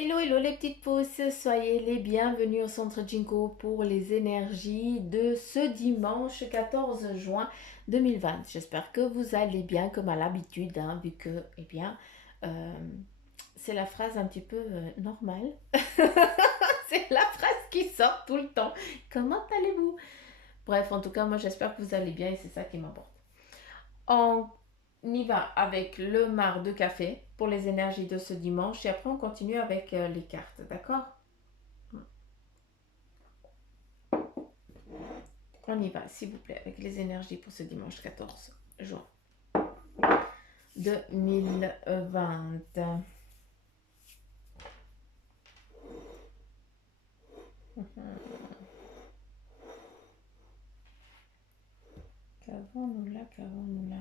Hello, hello les petites pousses, soyez les bienvenus au centre Jinko pour les énergies de ce dimanche 14 juin 2020. J'espère que vous allez bien comme à l'habitude, hein, vu que, euh, c'est la phrase un petit peu normale. C'est la phrase qui sort tout le temps. Comment allez-vous? Bref, en tout cas, moi j'espère que vous allez bien et c'est ça qui m'importe. On y va avec le mar de café pour les énergies de ce dimanche et après on continue avec les cartes, d'accord? On y va, s'il vous plaît, avec les énergies pour ce dimanche 14 juin 2020. Qu'avons-nous là, qu'avons-nous là?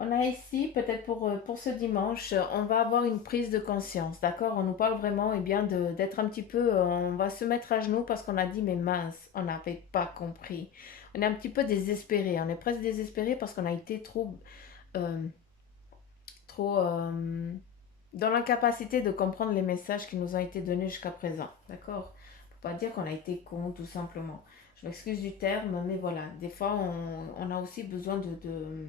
On a ici, peut-être pour ce dimanche, on va avoir une prise de conscience, d'accord? On nous parle vraiment, d'être un petit peu, on va se mettre à genoux parce qu'on a dit, mais mince, on n'avait pas compris. On est un petit peu désespéré, on est presque désespéré parce qu'on a été euh, trop dans l'incapacité de comprendre les messages qui nous ont été donnés jusqu'à présent, d'accord? Faut pas dire qu'on a été con, tout simplement. Je m'excuse du terme, mais voilà, des fois, on a aussi besoin de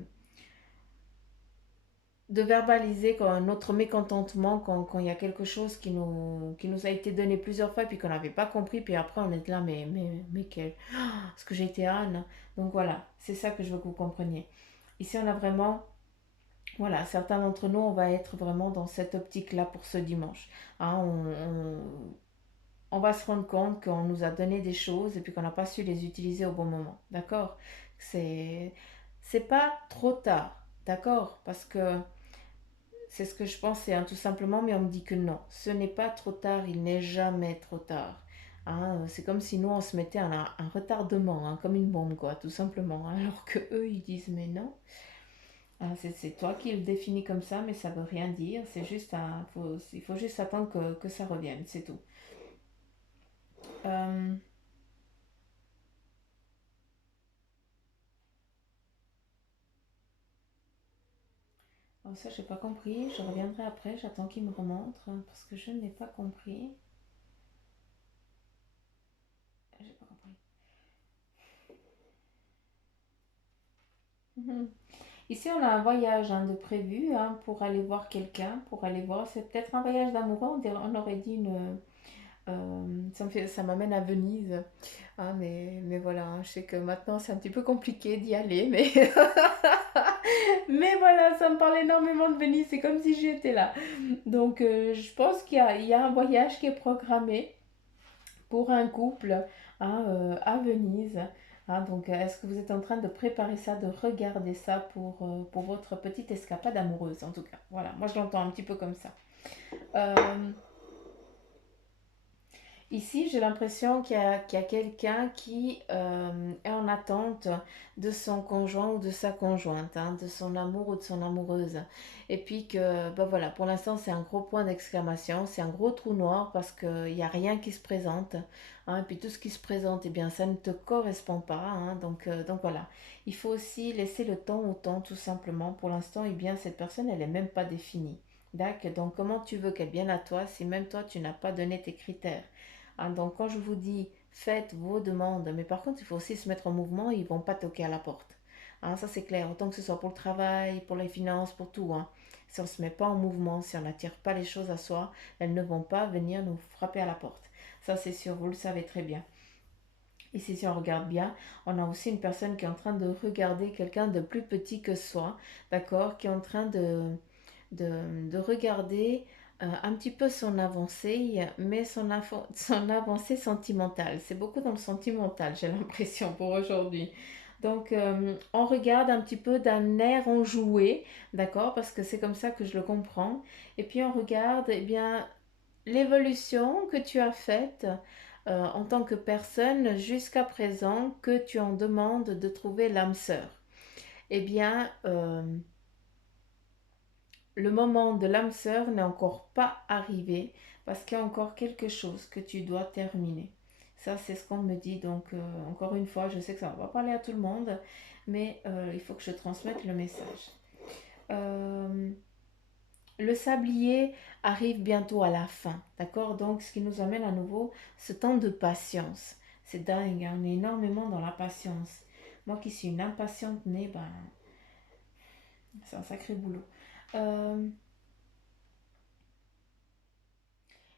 verbaliser notre mécontentement quand il y a quelque chose qui nous a été donné plusieurs fois, puis qu'on n'avait pas compris, puis après on est là, mais quel... ce que j'ai été Anne. Donc voilà, c'est ça que je veux que vous compreniez. Ici, on a vraiment... Voilà, certains d'entre nous, on va être vraiment dans cette optique-là pour ce dimanche. Hein, on va se rendre compte qu'on nous a donné des choses et puis qu'on n'a pas su les utiliser au bon moment. D'accord? C'est, c'est pas trop tard. D'accord? Parce que c'est ce que je pensais, hein, tout simplement, mais on me dit que non. Ce n'est pas trop tard, il n'est jamais trop tard. Hein, c'est comme si nous, on se mettait un retardement, hein, comme une bombe, quoi, tout simplement. Hein, alors que eux, ils disent, mais non. Ah, c'est toi qui le définis comme ça, mais ça veut rien dire. C'est juste il faut juste attendre que ça revienne, c'est tout. Euh, oh, ça, j'ai pas compris. Je reviendrai après. J'attends qu'il me remontre parce que je n'ai pas compris. J'ai pas compris. Mhm. Ici, on a un voyage, hein, de prévu, hein, pour aller voir quelqu'un, pour aller voir. C'est peut-être un voyage d'amoureux. On aurait dit une. Ça m'amène à Venise. Ah, mais voilà, hein, je sais que maintenant c'est un petit peu compliqué d'y aller, mais mais voilà, ça me parle énormément de Venise, c'est comme si j'étais là. Donc je pense qu'il y a un voyage qui est programmé pour un couple, hein, à Venise. Hein, donc est-ce que vous êtes en train de préparer ça, de regarder ça pour votre petite escapade amoureuse en tout cas? Voilà, moi je l'entends un petit peu comme ça. Euh, Ici, j'ai l'impression qu'il y a quelqu'un qui est en attente de son conjoint ou de sa conjointe, hein, de son amour ou de son amoureuse. Et puis que, ben voilà, pour l'instant, c'est un gros point d'exclamation, c'est un gros trou noir parce qu'il n'y a rien qui se présente. Hein, et puis tout ce qui se présente, eh bien, ça ne te correspond pas. Hein, donc voilà, il faut aussi laisser le temps au temps, tout simplement. Pour l'instant, eh bien, cette personne, elle n'est même pas définie. D'accord. Donc comment tu veux qu'elle vienne à toi si même toi, tu n'as pas donné tes critères? Hein, donc quand je vous dis faites vos demandes, mais par contre il faut aussi se mettre en mouvement, ils ne vont pas toquer à la porte. Hein, ça c'est clair, autant que ce soit pour le travail, pour les finances, pour tout. Hein. Si on ne se met pas en mouvement, si on n'attire pas les choses à soi, elles ne vont pas venir nous frapper à la porte. Ça c'est sûr, vous le savez très bien. Ici, si on regarde bien, on a aussi une personne qui est en train de regarder quelqu'un de plus petit que soi, d'accord, qui est en train de regarder un petit peu son avancée, mais son avancée sentimentale. C'est beaucoup dans le sentimental, j'ai l'impression, pour aujourd'hui. Donc, on regarde un petit peu d'un air enjoué, d'accord, parce que c'est comme ça que je le comprends. Et puis, on regarde, eh bien, l'évolution que tu as faite en tant que personne jusqu'à présent que tu en demandes de trouver l'âme sœur. Eh bien, le moment de l'âme sœur n'est encore pas arrivé parce qu'il y a encore quelque chose que tu dois terminer. Ça, c'est ce qu'on me dit. Donc, encore une fois, je sais que ça ne va pas parler à tout le monde, mais il faut que je transmette le message. Euh, Le sablier arrive bientôt à la fin, d'accord? Donc, ce qui nous amène à nouveau ce temps de patience. C'est dingue, hein, on est énormément dans la patience. Moi qui suis une impatiente née, ben, c'est un sacré boulot. Euh,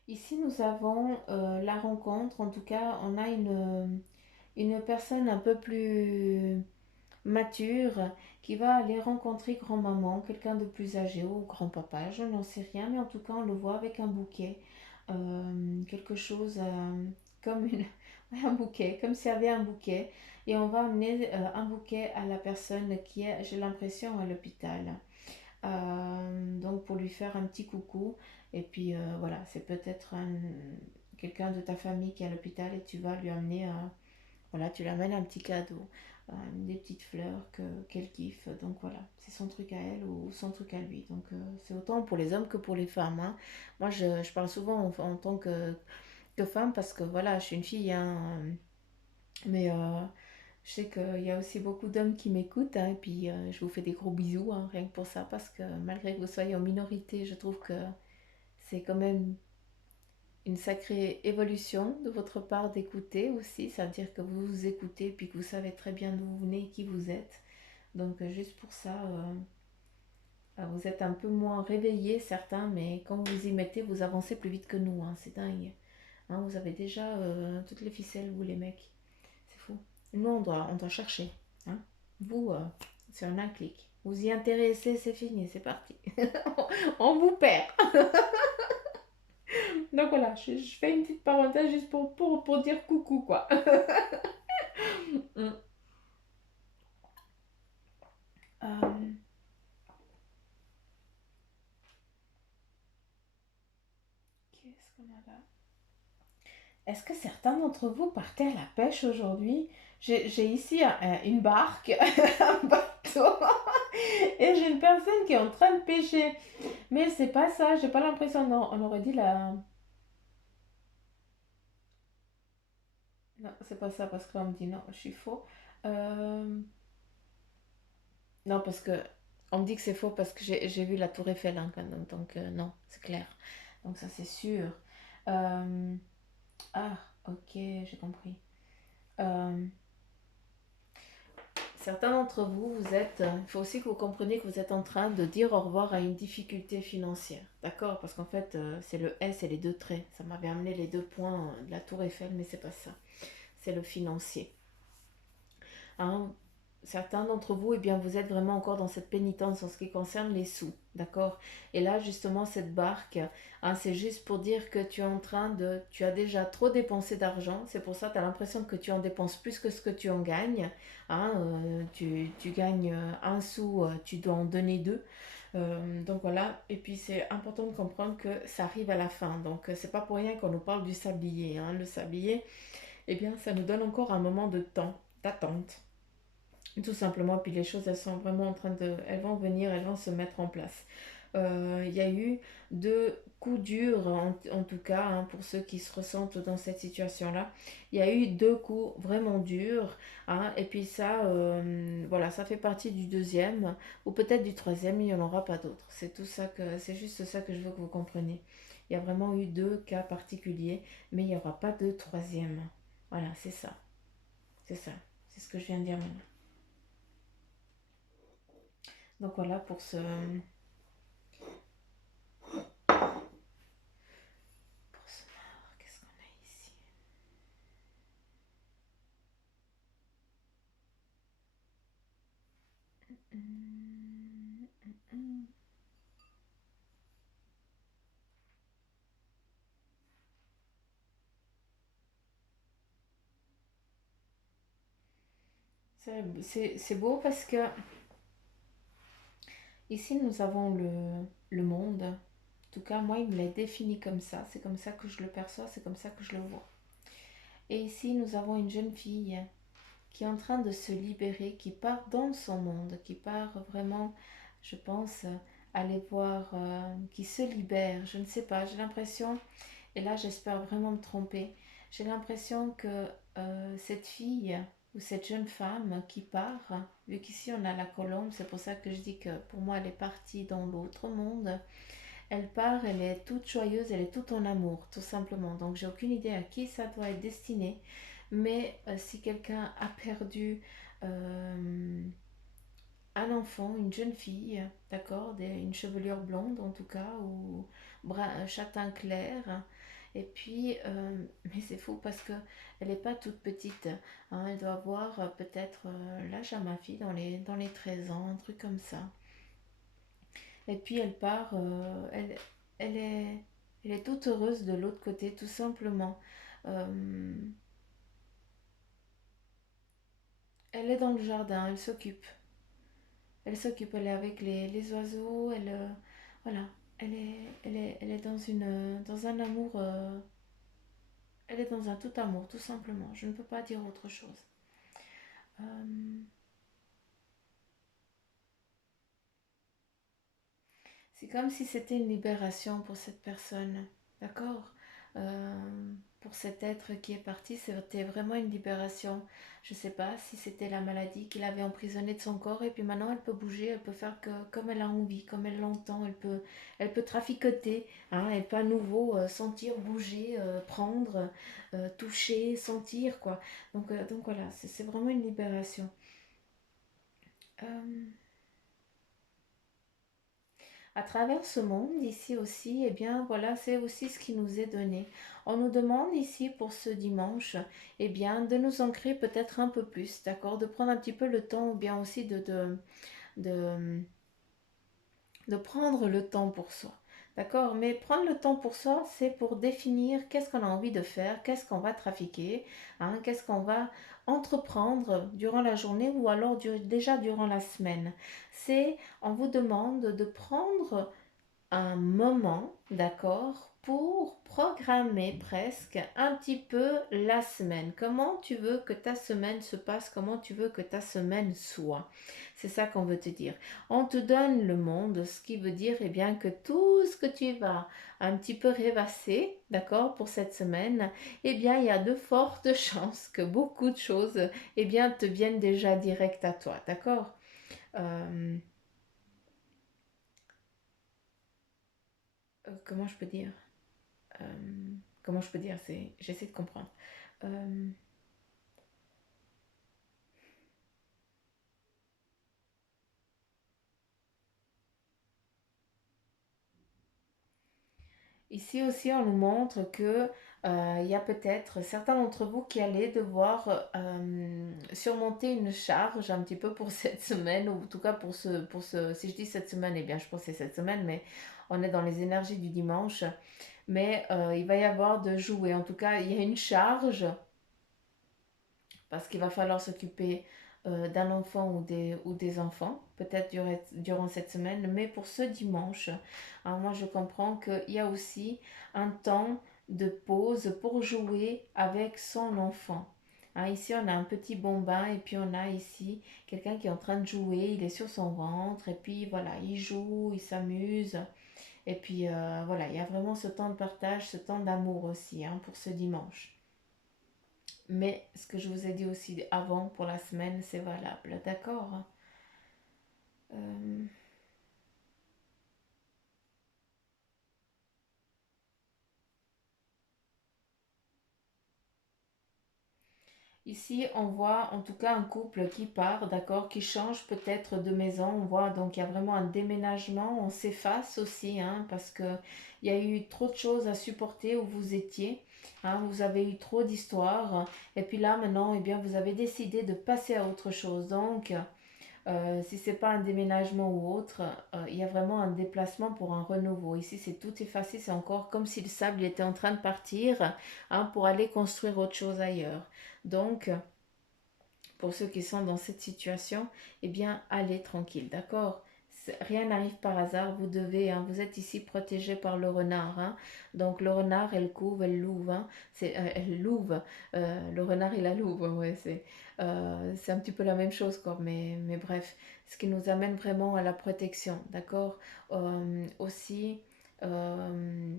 Ici, nous avons la rencontre, en tout cas, on a une personne un peu plus mature qui va aller rencontrer grand-maman, quelqu'un de plus âgé ou grand-papa, je n'en sais rien, mais en tout cas, on le voit avec un bouquet, quelque chose comme une, ouais, un bouquet, comme s'il y avait un bouquet, et on va amener un bouquet à la personne qui est, j'ai l'impression, à l'hôpital. Donc pour lui faire un petit coucou. Et puis voilà, c'est peut-être quelqu'un de ta famille qui est à l'hôpital et tu vas lui amener, voilà, tu lui amènes un petit cadeau, des petites fleurs qu'elle kiffe. Donc voilà, c'est son truc à elle ou son truc à lui. Donc c'est autant pour les hommes que pour les femmes, hein. Moi je parle souvent en tant que femme parce que voilà, je suis une fille, hein, mais je sais qu'il y a aussi beaucoup d'hommes qui m'écoutent, hein, et puis je vous fais des gros bisous, hein, rien que pour ça, parce que malgré que vous soyez en minorité, je trouve que c'est quand même une sacrée évolution de votre part d'écouter aussi. Ça veut dire que vous vous écoutez, puis que vous savez très bien d'où vous venez et qui vous êtes. Donc juste pour ça, vous êtes un peu moins réveillés, certains, mais quand vous y mettez, vous avancez plus vite que nous, hein, c'est dingue. Hein, vous avez déjà toutes les ficelles, vous les mecs. C'est fou. Nous, on doit chercher, hein. Vous, c'est en un clic. Vous y intéressez, c'est fini, c'est parti. On vous perd. Donc voilà, je fais une petite parenthèse juste pour dire coucou, quoi. Mm. Euh, Qu'est-ce qu'on a là? Est-ce que certains d'entre vous partaient à la pêche aujourd'hui? J'ai ici une barque, un bateau, et j'ai une personne qui est en train de pêcher. Mais c'est pas ça, j'ai pas l'impression. Non, on aurait dit la. Non, c'est pas ça, parce que là, on me dit non, je suis faux. Euh, Non, parce que on me dit que c'est faux parce que j'ai vu la tour Eiffel, hein, quand même, donc non, c'est clair. Donc ça, c'est sûr. Euh, Ah, ok, j'ai compris. Euh, Certains d'entre vous, vous êtes. Il faut aussi que vous compreniez que vous êtes en train de dire au revoir à une difficulté financière. D'accord? Parce qu'en fait, c'est le S et les deux traits. Ça m'avait amené les deux points de la tour Eiffel, mais c'est pas ça. C'est le financier. Hein, certains d'entre vous, eh bien, vous êtes vraiment encore dans cette pénitence en ce qui concerne les sous, d'accord? Et là, justement, cette barque, hein, c'est juste pour dire que tu es en train de... Tu as déjà trop dépensé d'argent, c'est pour ça que tu as l'impression que tu en dépenses plus que ce que tu en gagnes. Hein, tu gagnes un sou, tu dois en donner deux. Donc voilà, et puis c'est important de comprendre que ça arrive à la fin. Donc c'est pas pour rien qu'on nous parle du sablier, hein. Le sablier, eh bien, ça nous donne encore un moment de temps, d'attente. Tout simplement, puis les choses, elles sont vraiment en train de... Elles vont venir, elles vont se mettre en place. Il y a eu deux coups durs, en tout cas, hein, pour ceux qui se ressentent dans cette situation-là. Il y a eu deux coups vraiment durs, hein, et puis ça, voilà, ça fait partie du deuxième, ou peut-être du troisième, il n'y en aura pas d'autres. C'est tout ça que... C'est juste ça que je veux que vous compreniez. Il y a vraiment eu deux cas particuliers, mais il n'y aura pas de troisième. Voilà, c'est ça. C'est ça. C'est ce que je viens de dire maintenant. Donc voilà pour ce nord. Qu'est-ce qu'on a ici? Hum, hum. C'est beau parce que ici nous avons le monde. En tout cas, moi, il me l'a défini comme ça. C'est comme ça que je le perçois, c'est comme ça que je le vois. Et ici, nous avons une jeune fille qui est en train de se libérer, qui part dans son monde, qui part vraiment, je pense, aller voir, qui se libère. Je ne sais pas, j'ai l'impression, et là j'espère vraiment me tromper, j'ai l'impression que cette fille ou cette jeune femme qui part, vu qu'ici on a la colombe, c'est pour ça que je dis que pour moi elle est partie dans l'autre monde, elle part, elle est toute joyeuse, elle est toute en amour, tout simplement. Donc j'ai aucune idée à qui ça doit être destiné. Mais si quelqu'un a perdu euh, un enfant, une jeune fille, d'accord, une chevelure blonde en tout cas, ou brun, châtain clair. Et puis, mais c'est fou parce que elle n'est pas toute petite, hein, elle doit avoir peut-être l'âge à ma fille, dans les 13 ans, un truc comme ça. Et puis elle part, elle est, elle est toute heureuse de l'autre côté, tout simplement. Euh, Elle est dans le jardin, elle s'occupe. Elle est avec les oiseaux, voilà, elle est dans un amour, elle est dans un tout amour, tout simplement. Je ne peux pas dire autre chose. Euh, c'est comme si c'était une libération pour cette personne, d'accord. Euh, pour cet être qui est parti, c'était vraiment une libération. Je ne sais pas si c'était la maladie qui l'avait emprisonnée de son corps et puis maintenant elle peut bouger, elle peut faire comme elle a envie, comme elle l'entend, elle peut traficoter, hein, elle peut à nouveau sentir, bouger, prendre, toucher, sentir quoi. Donc voilà, c'est vraiment une libération. Euh, À travers ce monde ici aussi, eh bien voilà, c'est aussi ce qui nous est donné. On nous demande ici pour ce dimanche, eh bien de nous ancrer peut-être un peu plus, d'accord, de prendre un petit peu le temps ou bien aussi de, de prendre le temps pour soi. D'accord. Mais prendre le temps pour soi, c'est pour définir qu'est-ce qu'on a envie de faire, qu'est-ce qu'on va trafiquer, hein, qu'est-ce qu'on va entreprendre durant la journée ou alors déjà durant la semaine. C'est, on vous demande de prendre un moment, d'accord, pour programmer presque un petit peu la semaine. Comment tu veux que ta semaine se passe, comment tu veux que ta semaine soit. C'est ça qu'on veut te dire. On te donne le monde, ce qui veut dire eh bien que tout ce que tu vas un petit peu rêvasser, d'accord, pour cette semaine, eh bien il y a de fortes chances que beaucoup de choses eh bien te viennent déjà direct à toi, d'accord. Euh, Comment je peux dire. Euh, Comment je peux dire, j'essaie de comprendre. Euh, Ici aussi, on nous montre que il y a peut-être certains d'entre vous qui allaient devoir surmonter une charge un petit peu pour cette semaine, ou en tout cas si je dis cette semaine, eh bien je pense que c'est cette semaine, mais on est dans les énergies du dimanche. Mais il va y avoir de jouer. En tout cas, il y a une charge parce qu'il va falloir s'occuper d'un enfant ou des enfants, peut-être durant cette semaine, mais pour ce dimanche, hein, moi je comprends qu'il y a aussi un temps de pause pour jouer avec son enfant. Hein, ici, on a un petit bambin et puis on a ici quelqu'un qui est en train de jouer, il est sur son ventre et puis voilà, il joue, il s'amuse. Et puis voilà, il y a vraiment ce temps de partage, ce temps d'amour aussi, hein, pour ce dimanche. Mais ce que je vous ai dit aussi avant pour la semaine, c'est valable, d'accord. Euh, Ici, on voit en tout cas un couple qui part, d'accord, qui change peut-être de maison. On voit donc il y a vraiment un déménagement, on s'efface aussi, hein, parce que il y a eu trop de choses à supporter où vous étiez. Hein, vous avez eu trop d'histoires. Et puis là, maintenant, eh bien, vous avez décidé de passer à autre chose. Donc, si c'est pas un déménagement ou autre, il y a vraiment un déplacement pour un renouveau. Ici, c'est tout effacé, c'est encore comme si le sable était en train de partir, hein, pour aller construire autre chose ailleurs. Donc, pour ceux qui sont dans cette situation, eh bien, allez tranquille, d'accord. Rien n'arrive par hasard, vous devez, hein, vous êtes ici protégé par le renard, hein. Donc le renard, elle couve, elle louve, hein. Elle louve. Le renard, il la louve, ouais, c'est un petit peu la même chose, quoi. Mais bref, ce qui nous amène vraiment à la protection, d'accord. Aussi, euh,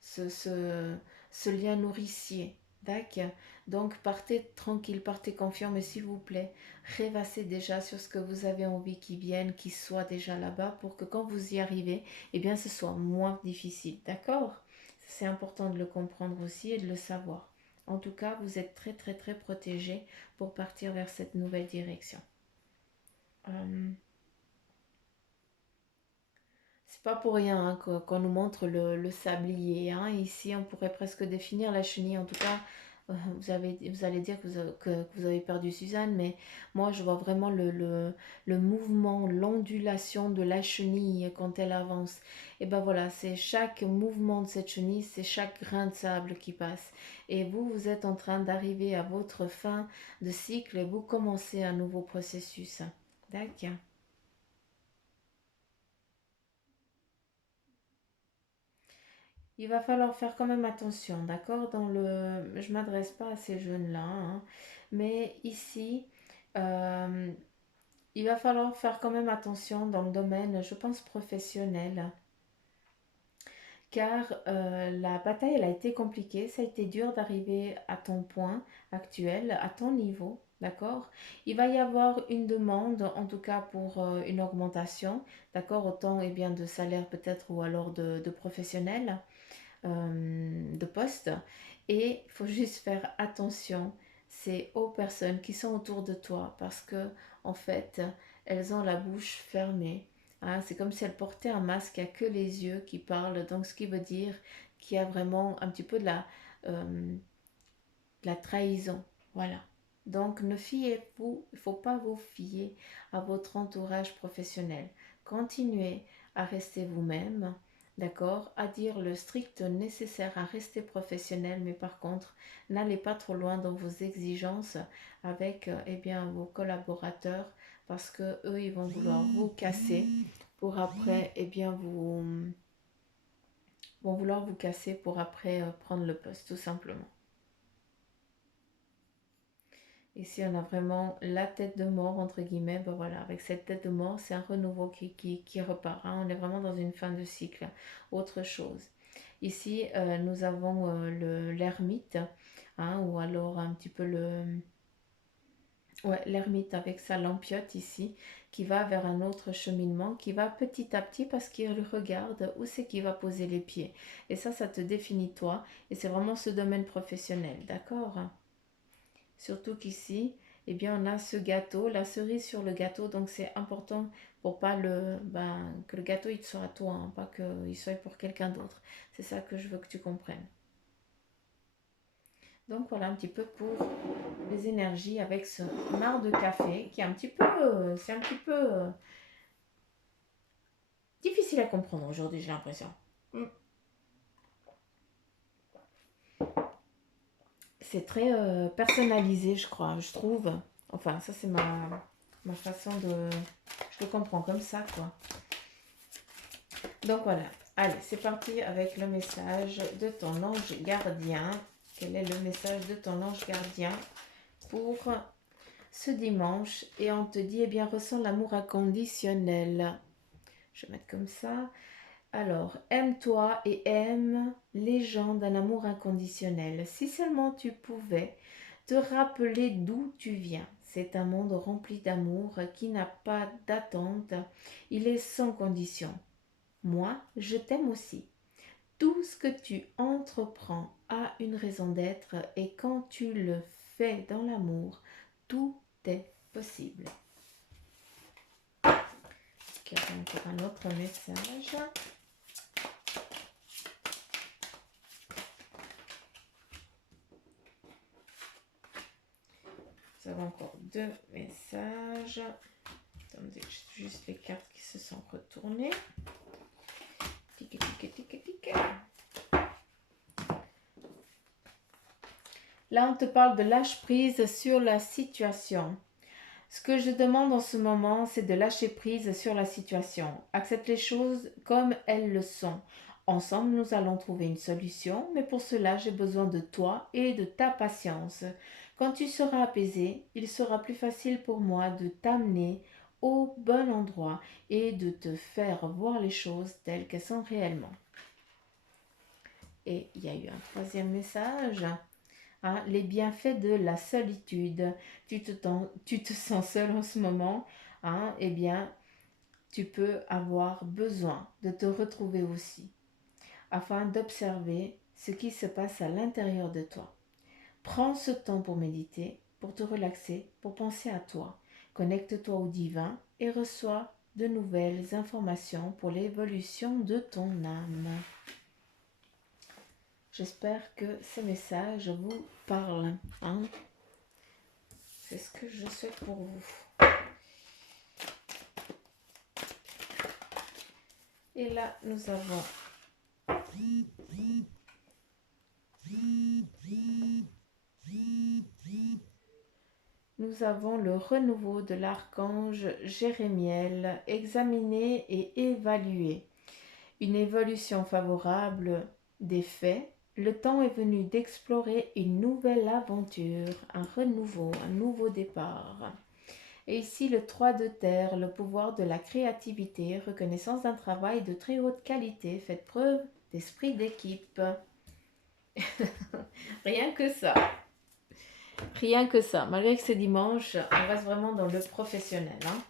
ce lien nourricier. D'accord. Donc, partez tranquille, partez confiant, mais s'il vous plaît, rêvassez déjà sur ce que vous avez envie qu'ils viennent, qu'ils soient déjà là-bas pour que quand vous y arrivez, eh bien, ce soit moins difficile. D'accord? C'est important de le comprendre aussi et de le savoir. En tout cas, vous êtes très, très, très protégé pour partir vers cette nouvelle direction. Euh, c'est pas pour rien hein, qu'on nous montre le sablier. Hein. Ici, on pourrait presque définir la chenille. En tout cas, vous allez dire que vous avez perdu Suzanne, mais moi, je vois vraiment le mouvement, l'ondulation de la chenille quand elle avance. Et ben voilà, c'est chaque mouvement de cette chenille, c'est chaque grain de sable qui passe. Et vous, vous êtes en train d'arriver à votre fin de cycle et vous commencez un nouveau processus. D'accord. Il va falloir faire quand même attention, d'accord? Je m'adresse pas à ces jeunes-là, hein, mais ici, euh, il va falloir faire quand même attention dans le domaine, je pense, professionnel, car la bataille, elle a été compliquée, ça a été dur d'arriver à ton point actuel, à ton niveau, d'accord? Il va y avoir une demande, en tout cas pour une augmentation, d'accord? Autant et bien de salaire peut-être ou alors de professionnel. De poste. Et il faut juste faire attention, c'est aux personnes qui sont autour de toi parce que en fait, elles ont la bouche fermée. Hein, c'est comme si elles portaient un masque, il n'y a que les yeux qui parlent. Donc, ce qui veut dire qu'il y a vraiment un petit peu de la trahison. Voilà. Donc, ne fiez-vous, il ne faut pas vous fier à votre entourage professionnel. Continuez à rester vous-même, d'accord, à dire le strict nécessaire, à rester professionnel, mais par contre, n'allez pas trop loin dans vos exigences avec eh bien, vos collaborateurs parce que eux, ils vont vouloir vous casser pour après, eh bien, vont vouloir vous casser pour après prendre le poste, tout simplement. Ici, on a vraiment la tête de mort, entre guillemets. Ben voilà, avec cette tête de mort, c'est un renouveau qui repart. Hein. On est vraiment dans une fin de cycle. Autre chose. Ici, nous avons l'ermite, hein, ou alors un petit peu ouais, l'ermite avec sa lampiote ici, qui va vers un autre cheminement, qui va petit à petit parce qu'il regarde où c'est qu'il va poser les pieds. Et ça te définit toi. Et c'est vraiment ce domaine professionnel, d'accord? Surtout qu'ici, eh bien, on a ce gâteau, la cerise sur le gâteau, donc c'est important pour pas que le gâteau il soit à toi, hein, pas qu'il soit pour quelqu'un d'autre. C'est ça que je veux que tu comprennes. Donc voilà un petit peu pour les énergies avec ce marc de café qui est un petit peu, c'est un petit peu difficile à comprendre aujourd'hui, j'ai l'impression. Mm. C'est très personnalisé, je crois, je trouve. Enfin, ça c'est ma façon de... Je le comprends comme ça, quoi. Donc voilà, allez, c'est parti avec le message de ton ange gardien. Quel est le message de ton ange gardien pour ce dimanche? Et on te dit, eh bien, ressens l'amour inconditionnel. Je vais mettre comme ça. Alors, aime-toi et aime les gens d'un amour inconditionnel. Si seulement tu pouvais te rappeler d'où tu viens. C'est un monde rempli d'amour qui n'a pas d'attente. Il est sans condition. Moi, je t'aime aussi. Tout ce que tu entreprends a une raison d'être et quand tu le fais dans l'amour, tout est possible. Il y a encore un autre message. Nous avons encore deux messages. Attendez, juste les cartes qui se sont retournées. Tic, tic, tic, tic. Là, on te parle de lâche prise sur la situation. Ce que je demande en ce moment, c'est de lâcher prise sur la situation. Accepte les choses comme elles le sont. Ensemble, nous allons trouver une solution, mais pour cela, j'ai besoin de toi et de ta patience. Quand tu seras apaisé, il sera plus facile pour moi de t'amener au bon endroit et de te faire voir les choses telles qu'elles sont réellement. Et il y a eu un troisième message. hein, les bienfaits de la solitude. Tu te sens seul en ce moment, hein, eh bien, tu peux avoir besoin de te retrouver aussi, afin d'observer ce qui se passe à l'intérieur de toi. Prends ce temps pour méditer, pour te relaxer, pour penser à toi. Connecte-toi au divin et reçois de nouvelles informations pour l'évolution de ton âme. J'espère que ces messages vous parlent, hein. C'est ce que je souhaite pour vous. Et là, nous avons le renouveau de l'archange Jérémiel, examiné et évalué. Une évolution favorable des faits. Le temps est venu d'explorer une nouvelle aventure, un renouveau, un nouveau départ. Et ici, le 3 de terre, le pouvoir de la créativité, reconnaissance d'un travail de très haute qualité, faites preuve d'esprit d'équipe. Rien que ça. Rien que ça. Malgré que c'est dimanche, on reste vraiment dans le professionnel. Hein.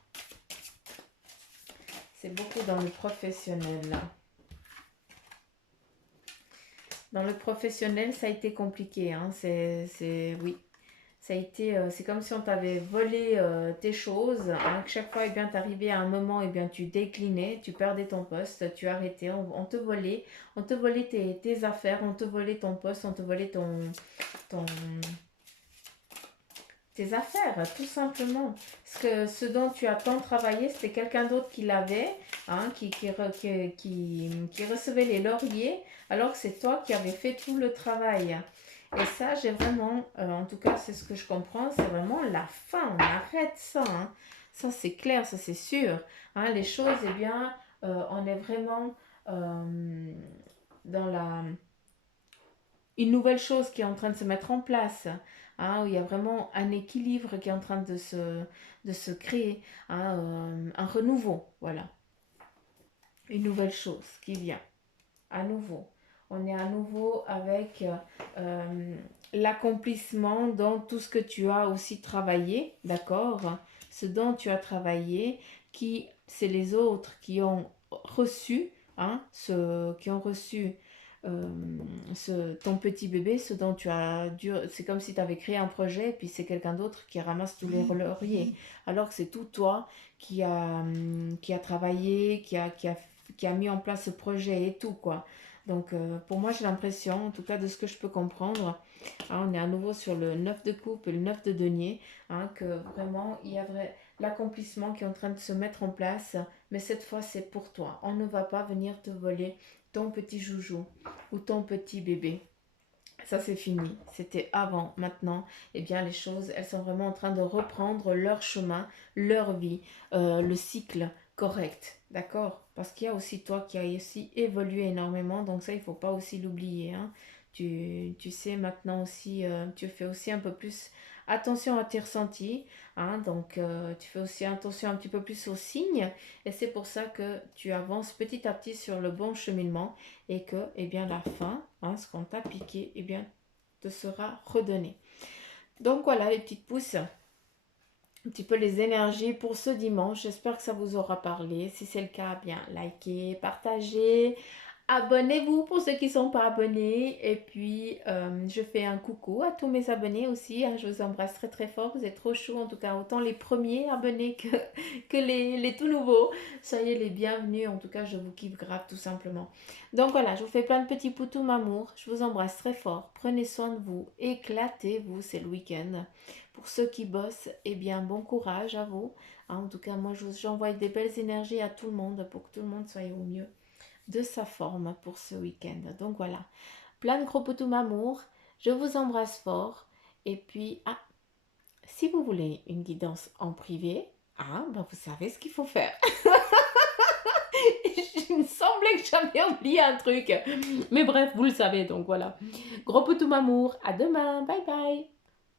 C'est beaucoup dans le professionnel. Là. Dans le professionnel, ça a été compliqué. Hein. Oui. Ça a été, c'est comme si on t'avait volé tes choses. Hein. Que chaque fois, eh bien, t'arrivais à un moment, eh bien, tu déclinais, tu perdais ton poste, tu arrêtais, on te volait, tes affaires, on te volait ton poste, on te volait tes affaires, tout simplement. Parce que ce dont tu as tant travaillé, c'était quelqu'un d'autre qui l'avait, hein, qui recevait les lauriers, alors que c'est toi qui avais fait tout le travail. Et ça, j'ai vraiment, en tout cas, c'est ce que je comprends, c'est vraiment la fin. On arrête ça. Hein. Ça, c'est clair, ça, c'est sûr. Hein, les choses, eh bien, on est vraiment dans une nouvelle chose qui est en train de se mettre en place. Hein, où il y a vraiment un équilibre qui est en train de se créer. Hein, un renouveau, voilà. Une nouvelle chose qui vient. À nouveau. On est à nouveau avec l'accomplissement dans tout ce que tu as aussi travaillé, d'accord? Ce dont tu as travaillé, c'est les autres qui ont reçu, hein, qui ont reçu ton petit bébé, ce dont tu as dû... C'est comme si tu avais créé un projet et puis c'est quelqu'un d'autre qui ramasse tous les lauriers. Alors que c'est tout toi qui a travaillé, qui a mis en place ce projet et tout, quoi. Donc, pour moi, j'ai l'impression, en tout cas de ce que je peux comprendre, hein, on est à nouveau sur le 9 de coupe et le 9 de denier, hein, que vraiment, il y a l'accomplissement qui est en train de se mettre en place, mais cette fois, c'est pour toi. On ne va pas venir te voler ton petit joujou ou ton petit bébé. Ça, c'est fini. C'était avant. Maintenant, eh bien, les choses, elles sont vraiment en train de reprendre leur chemin, leur vie, le cycle correct. D'accord? Parce qu'il y a aussi toi qui as aussi évolué énormément. Donc ça, il ne faut pas aussi l'oublier. Hein. Tu sais maintenant aussi, tu fais aussi un peu plus attention à tes ressentis. Hein. Donc tu fais aussi attention un petit peu plus aux signes. Et c'est pour ça que tu avances petit à petit sur le bon cheminement. Et que, eh bien, la fin, hein, ce qu'on t'a piqué, eh bien, te sera redonné. Donc voilà les petites pousses. Un petit peu les énergies pour ce dimanche. J'espère que ça vous aura parlé. Si c'est le cas, bien, likez, partagez. Abonnez-vous pour ceux qui ne sont pas abonnés. Et puis, je fais un coucou à tous mes abonnés aussi. Hein. Je vous embrasse très très fort. Vous êtes trop chauds. En tout cas, autant les premiers abonnés que les tout nouveaux. Soyez les bienvenus. En tout cas, je vous kiffe grave tout simplement. Donc voilà, je vous fais plein de petits poutous m'amour. Je vous embrasse très fort. Prenez soin de vous. Éclatez-vous. C'est le week-end. Pour ceux qui bossent, eh bien, bon courage à vous. Hein, en tout cas, moi, j'envoie des belles énergies à tout le monde pour que tout le monde soit au mieux de sa forme pour ce week-end. Donc voilà, plein de gros poutous m'amour. Je vous embrasse fort. Et puis, si vous voulez une guidance en privé, ben vous savez ce qu'il faut faire. Il me semblait que j'avais oublié un truc. Mais bref, vous le savez, donc voilà. Gros poutou m'amour. À demain. Bye bye.